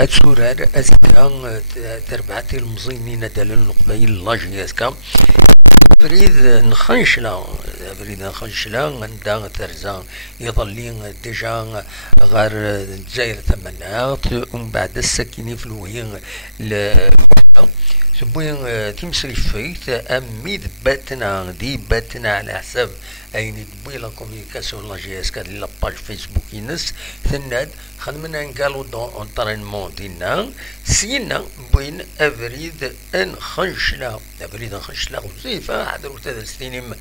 أتسورار أزكا تربعتي المزينين دالن القبايل لاجي أزكا بريد نخنشلا عندها ترزان يظلين ديجا غير الجزائر ثمانات ومن بعد السكيني في الوهين سبوين تمسري فيت أميد باتنا على حساب أين تبوي لا كوميونيكاسيون لا جي اس كاد لاباج فيسبوك ينس ثناد خدمنا نقالو دون اونترينمون ديالنا سينا بوين افريد نخنشلا وزيفا حضروا 3 سنين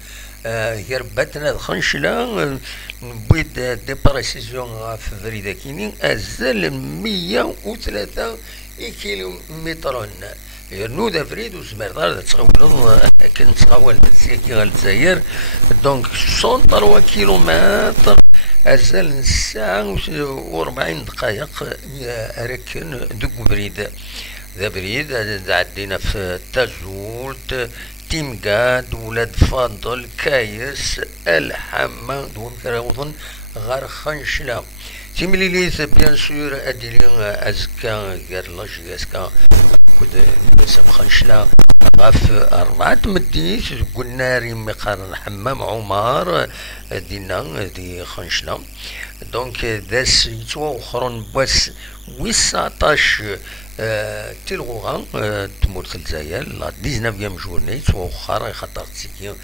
غير باتنا خنشلا بويد دي بريسيزيون في فريده كيني ازال 103 كيلومتر نود افريد وزمردار تسغول كنت تسغول تسيكي الجزائر دونك 103 كيلومتر ازال الساعة و40 دقائق ركن دوك بريد ذا بريد عدينا في تازولت تيمقاد ولاد فاضل كايس الحمى دون كراوضن غير خنشلا تيمليليث بيان سور اديلي ازكا غير لاجي ازكا كود بسم خنشلا غاف 4 مديت قلنا ريم قرن حمام عمر دينا دي خنشلا دونك داس يتوا اخرون بس 19 تلغوغا تمور الجزائر لا 19 جورني يتوا اخر خاطر تسيكي